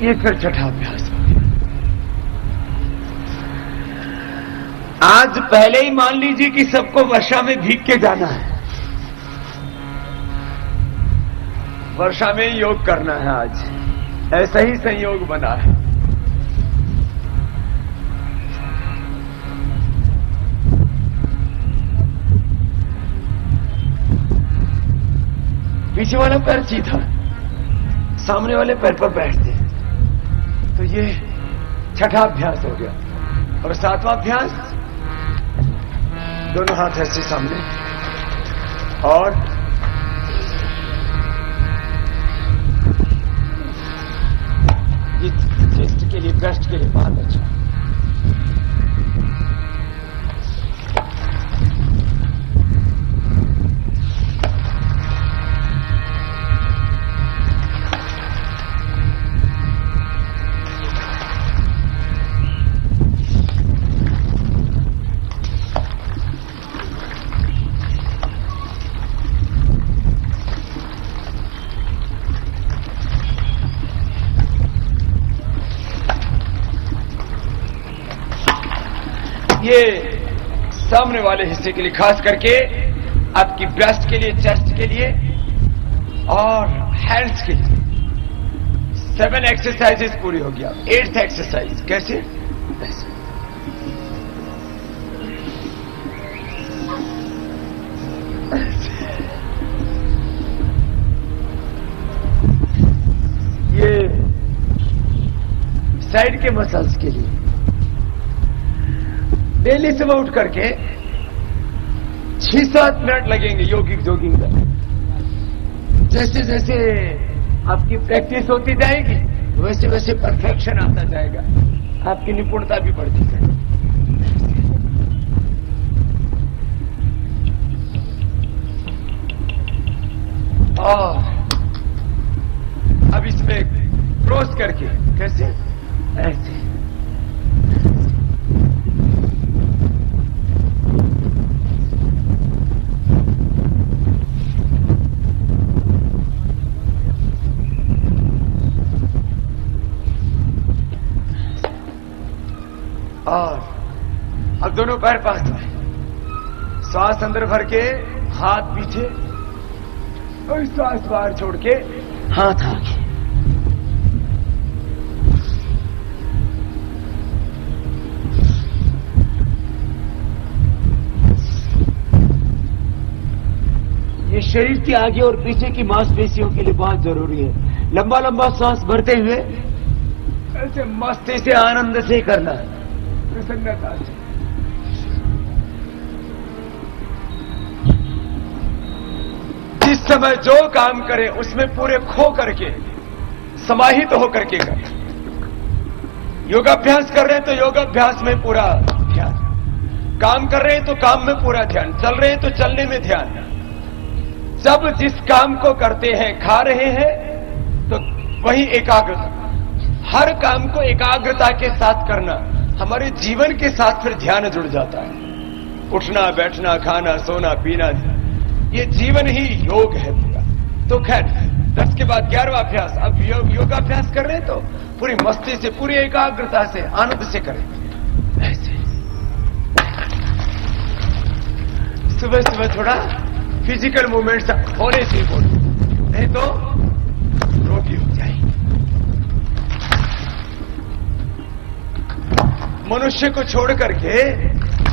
ये फिर छठा अभ्यास हो गया। आज पहले ही मान लीजिए कि सबको वर्षा में भीग के जाना है, वर्षा में ही योग करना है। आज ऐसा ही संयोग बना है। पीछे वाला पैर सीधा, सामने वाले पैर पर बैठते हैं। तो ये छठा अभ्यास हो गया। और सातवां अभ्यास, दोनों हाथ ऐसे सामने और ये चेस्ट के लिए, ब्रेस्ट के लिए बहुत अच्छा। ये सामने वाले हिस्से के लिए, खास करके आपकी ब्रेस्ट के लिए, चेस्ट के लिए और हैंड्स के लिए 7 एक्सरसाइजेस पूरी होगी। अब 8th एक्सरसाइज कैसे? ऐसे ये साइड के मसल्स के लिए डेली सुबह उठ करके 6-7 मिनट लगेंगे योगिक जोगिंग में। जैसे जैसे आपकी प्रैक्टिस होती जाएगी वैसे वैसे परफेक्शन आता जाएगा, आपकी निपुणता भी बढ़ती जाएगी। और अब इसमें क्रॉस करके कैसे? ऐसे और अब दोनों पैर पास में, श्वास अंदर भर के हाथ पीछे और श्वास बाहर छोड़ के हाथ आगे। ये शरीर के आगे और पीछे की मांसपेशियों के लिए बहुत जरूरी है। लंबा लंबा श्वास भरते हुए ऐसे मस्ती से, आनंद से करना है, प्रसन्नता से। जिस समय जो काम करें उसमें पूरे खो करके, समाहित होकर के करें। योगाभ्यास कर रहे हैं तो योगाभ्यास में पूरा ध्यान, काम कर रहे हैं तो काम में पूरा ध्यान, चल रहे हैं तो चलने में ध्यान। जब जिस काम को करते हैं, खा रहे हैं तो वही एकाग्रता, हर काम को एकाग्रता के साथ करना, हमारे जीवन के साथ फिर ध्यान जुड़ जाता है। उठना, बैठना, खाना, सोना, पीना, ये जीवन ही योग है पूरा। तो खैर 10 के बाद 11वां अभ्यास। अब योगाभ्यास कर रहे हैं तो पूरी मस्ती से, पूरी एकाग्रता से, आनंद से करें। ऐसे सुबह सुबह थोड़ा फिजिकल मूवमेंट्स होने से बोलो, नहीं तो रोगी हो जाएगी। मनुष्य को छोड़ करके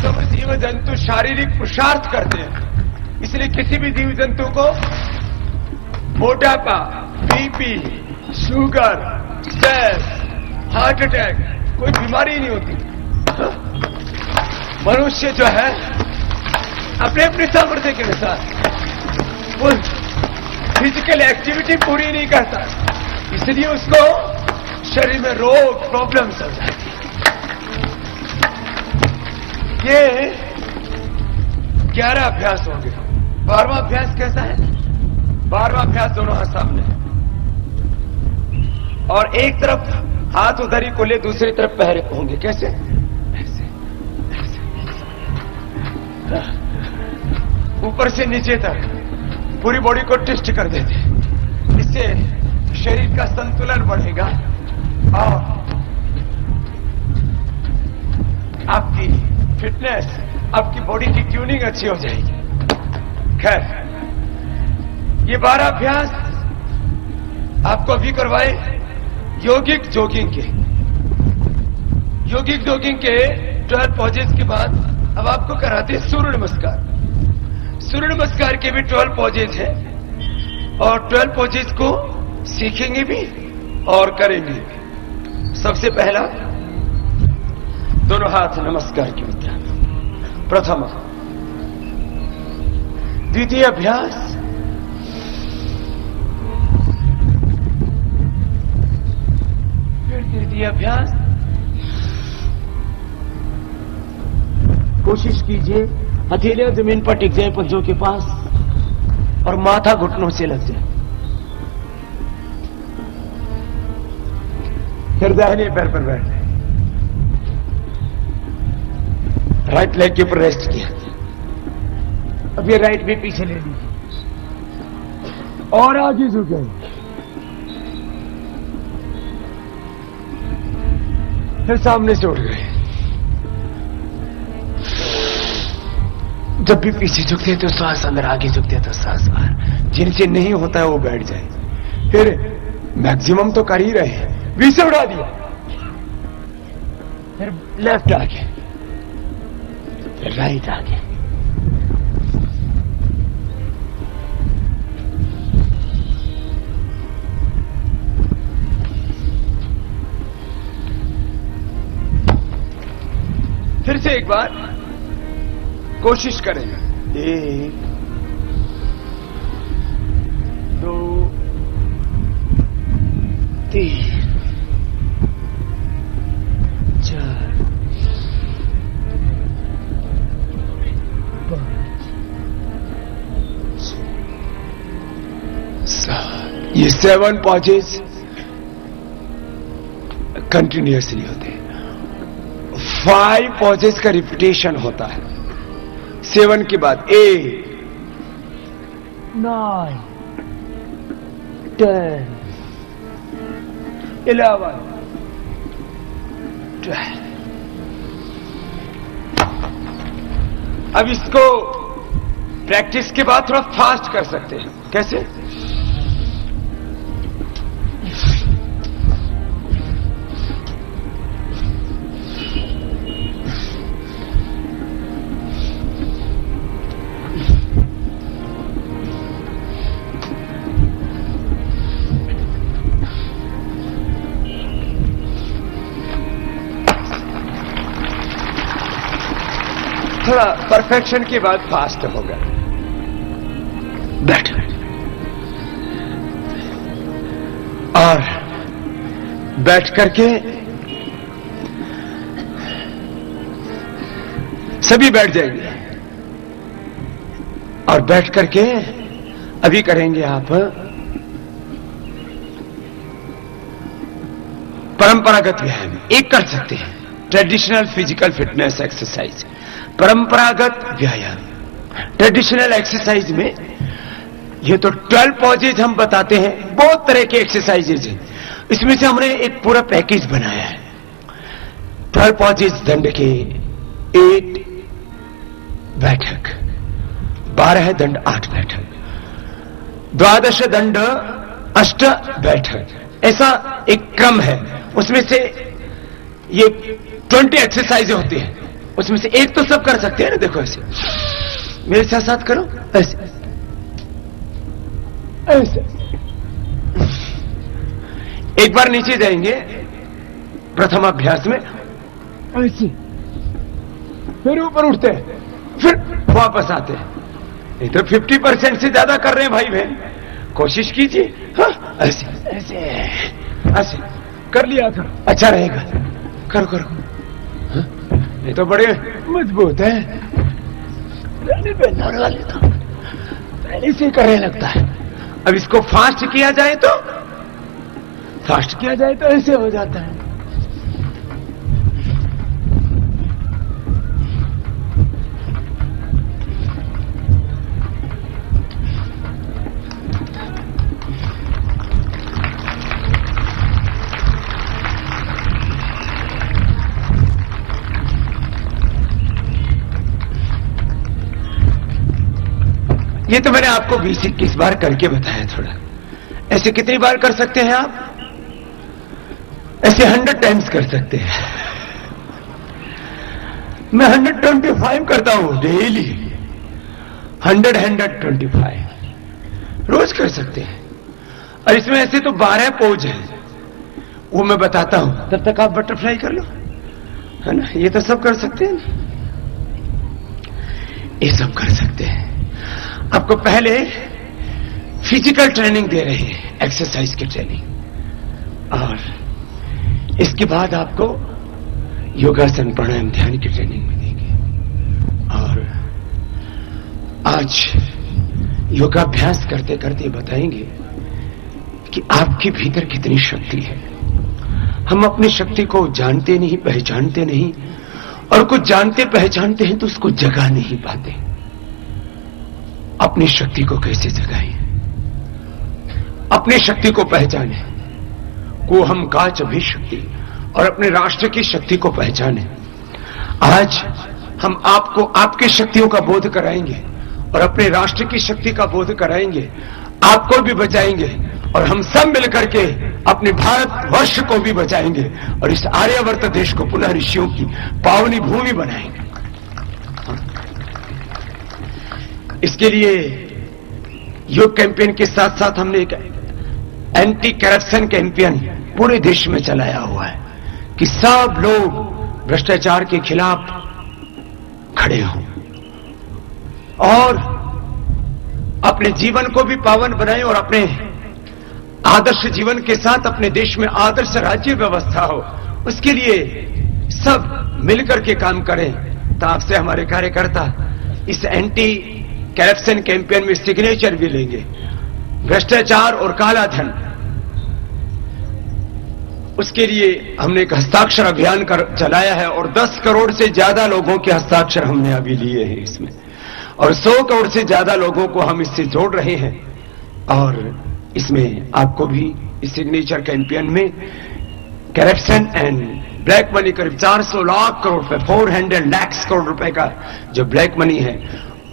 सब जीव जंतु शारीरिक पुरुषार्थ करते हैं। इसलिए किसी भी जीव जंतु को मोटापा, BP, sugar, stress, heart attack, कोई बीमारी नहीं होती। मनुष्य जो है अपने अपने सामर्थ्य के अनुसार वो फिजिकल एक्टिविटी पूरी नहीं करता, इसलिए उसको शरीर में रोग, प्रॉब्लम्स हो जाती है। ये 11 अभ्यास हो गए। 12वां अभ्यास कैसा है? 12वां अभ्यास दोनों हाथ सामने और एक तरफ हाथ उधर ही खोले, दूसरी तरफ पैर होंगे। कैसे? ऐसे, ऐसे। ऊपर से नीचे तक पूरी बॉडी को ट्विस्ट कर देते। इससे शरीर का संतुलन बढ़ेगा, और आपकी फिटनेस, आपकी बॉडी की ट्यूनिंग अच्छी हो जाएगी। खैर, ये 12 अभ्यास आपको अभी करवाए योगिक जॉगिंग के। योगिक जॉगिंग के 12 पॉजेस के बाद अब आपको कराते हैं सूर्य नमस्कार। सूर्य नमस्कार के भी 12 पॉजेस हैं और 12 पॉजेस को सीखेंगे भी और करेंगे भी। सबसे पहला, दोनों हाथ नमस्कार की मुद्रा। प्रथम। द्वितीय अभ्यास, फिर तृतीय अभ्यास। कोशिश कीजिए हथेलियां जमीन पर टिक जाए पंजों के पास और माथा घुटनों से लग जाए। फिर दाहिने पैर पर बैठ जाए। राइट लेग के ऊपर रेस्ट किया। अब ये राइट भी पीछे ले लीजिए और आगे झुक गए। फिर सामने से उठ गए। जब भी पीछे झुकते हैं तो सांस अंदर, आगे झुकते हैं तो सांस बाहर। जिनसे नहीं होता है वो बैठ जाए। फिर मैक्सिमम तो कर ही रहे हैं। 20 उड़ा दिया। फिर लेफ्ट आगे, फिर राइट आगे। फिर से एक बार कोशिश करेंगे। 1 2 3 4 5 6 7। ये 7 पॉजेस कंटिन्यूअसली होते हैं। 5 पॉजेस का रिपीटेशन होता है 7 के बाद। 8 9 10 11 12। अब इसको प्रैक्टिस के बाद थोड़ा फास्ट कर सकते हैं। कैसे? थोड़ा परफेक्शन के बाद फास्ट होगा। बैठ और बैठ करके सभी बैठ जाएंगे और बैठ करके अभी करेंगे आप परंपरागत व्यायाम। एक कर सकते हैं ट्रेडिशनल फिजिकल फिटनेस एक्सरसाइज। परंपरागत व्यायाम, ट्रेडिशनल एक्सरसाइज में ये तो 12 पॉजेज हम बताते हैं। बहुत तरह के एक्सरसाइजेज हैं। इसमें से हमने एक पूरा पैकेज बनाया है। 12 पॉजेज दंड के 8 बैठक, 12 दंड 8 बैठक, 12 दंड 8 बैठक, ऐसा एक क्रम है। उसमें से ये 20 एक्सरसाइज होती है। उसमें से एक तो सब कर सकते हैं ना। देखो ऐसे मेरे साथ साथ करो। ऐसे ऐसे एक बार नीचे जाएंगे प्रथम अभ्यास में ऐसे, फिर ऊपर उठते हैं, फिर वापस आते हैं। नहीं तो 50% से ज्यादा कर रहे हैं भाई बहन। कोशिश कीजिए। हाँ, ऐसे ऐसे ऐसे कर लिया करो, अच्छा रहेगा। करो करो। हाँ? ये तो बड़े मजबूत है। पहनने वाले तो पहले से करने लगता है। अब इसको फास्ट किया जाए तो ऐसे हो जाता है। ये तो मैंने आपको 20-21 बार करके बताया थोड़ा। ऐसे कितनी बार कर सकते हैं आप? ऐसे 100 टाइम्स कर सकते हैं। मैं 125 करता हूं डेली। 125 रोज कर सकते हैं। और इसमें ऐसे तो 12 पोज हैं, वो मैं बताता हूं, तब तक आप बटरफ्लाई कर लो, है ना? ये तो सब कर सकते हैं, ये सब कर सकते हैं। आपको पहले फिजिकल ट्रेनिंग दे रहे हैं, एक्सरसाइज की ट्रेनिंग, और इसके बाद आपको योगासन, प्राणायाम, ध्यान की ट्रेनिंग में देंगे। और आज योगाभ्यास करते करते बताएंगे कि आपके भीतर कितनी शक्ति है। हम अपनी शक्ति को जानते नहीं, पहचानते नहीं, और कुछ जानते पहचानते हैं तो उसको जगा नहीं पाते। अपनी शक्ति को कैसे जगाएं? अपनी शक्ति को पहचाने, को हम काच अभिशक्ति, और अपने राष्ट्र की शक्ति को पहचाने। आज हम आपको आपकी शक्तियों का बोध कराएंगे और अपने राष्ट्र की शक्ति का बोध कराएंगे, आपको भी बचाएंगे, और हम सब मिलकर के अपने भारत वर्ष को भी बचाएंगे, और इस आर्यावर्त देश को पुनः ऋषियों की पावनी भूमि बनाएंगे। इसके लिए योग कैंपेन के साथ साथ हमने एक एंटी करप्शन कैंपेन पूरे देश में चलाया हुआ है कि सब लोग भ्रष्टाचार के खिलाफ खड़े हों और अपने जीवन को भी पावन बनाएं, और अपने आदर्श जीवन के साथ अपने देश में आदर्श राज्य व्यवस्था हो, उसके लिए सब मिलकर के काम करें। तो आपसे हमारे कार्यकर्ता इस एंटी करप्शन कैंपेन में सिग्नेचर भी लेंगे। भ्रष्टाचार और काला धन, उसके लिए हमने एक हस्ताक्षर अभियान चलाया है, और 10 करोड़ से ज्यादा लोगों के हस्ताक्षर हमने अभी लिए हैं इसमें, और 100 करोड़ से ज्यादा लोगों को हम इससे जोड़ रहे हैं। और इसमें आपको भी इस सिग्नेचर कैंपेन में करप्शन एंड ब्लैक मनी करीब 400 लाख करोड़ रुपए, 400 लाख करोड़ रुपए का जो ब्लैक मनी है,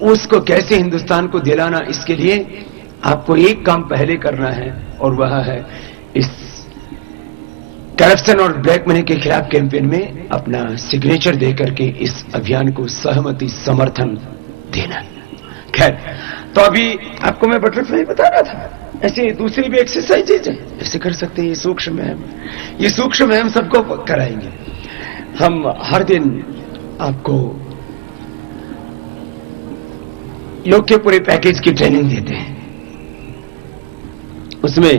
उसको कैसे हिंदुस्तान को दिलाना, इसके लिए आपको एक काम पहले करना है, और वह है इस करप्शन और ब्लैक मनी के खिलाफ कैंपेन में अपना सिग्नेचर देकर के इस अभियान को सहमति, समर्थन देना। खैर, तो अभी आपको मैं बटरफ्लाई बता रहा था, ऐसे दूसरी भी एक्सरसाइजेज है, ऐसे कर सकते हैं। ये सूक्ष्म व्यायाम, ये सूक्ष्म व्यायाम सबको कराएंगे हम। हर दिन आपको योग के पूरे पैकेज की ट्रेनिंग देते हैं। उसमें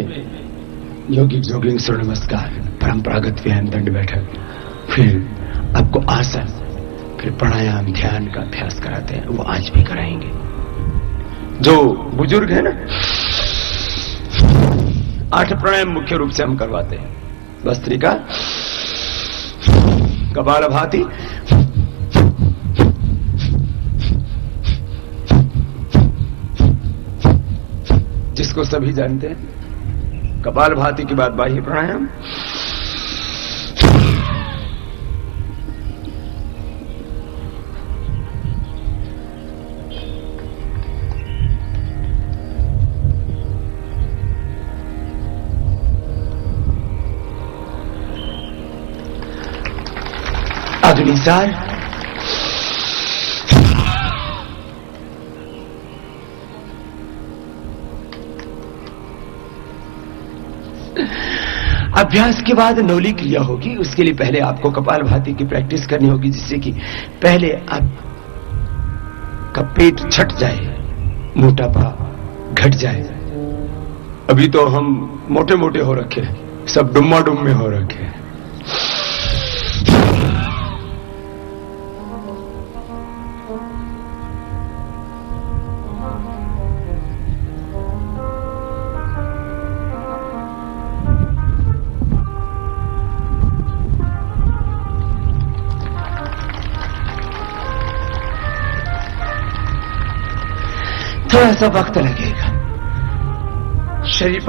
योगिक जॉगिंग, सूर्य नमस्कार, परंपरागत व्यायाम, दंड बैठक, फिर आपको आसन, फिर प्राणायाम, ध्यान का अभ्यास कराते हैं, वो आज भी कराएंगे। जो बुजुर्ग है ना, 8 प्राणायाम मुख्य रूप से हम करवाते हैं। भस्त्रिका, कपालभाति, जिसको सभी जानते हैं, कपालभाति के बाद बाह्य प्राणायाम, अग्निसार, अभ्यास के बाद नौली क्रिया होगी। उसके लिए पहले आपको कपालभाति की प्रैक्टिस करनी होगी, जिससे कि पहले आपका पेट छट जाए, मोटापा घट जाए। अभी तो हम मोटे मोटे हो रखे हैं, सब डुम्मा डुम्मे हो रखे हैं। थोड़ा सा वक्त लगेगा, शरीर पर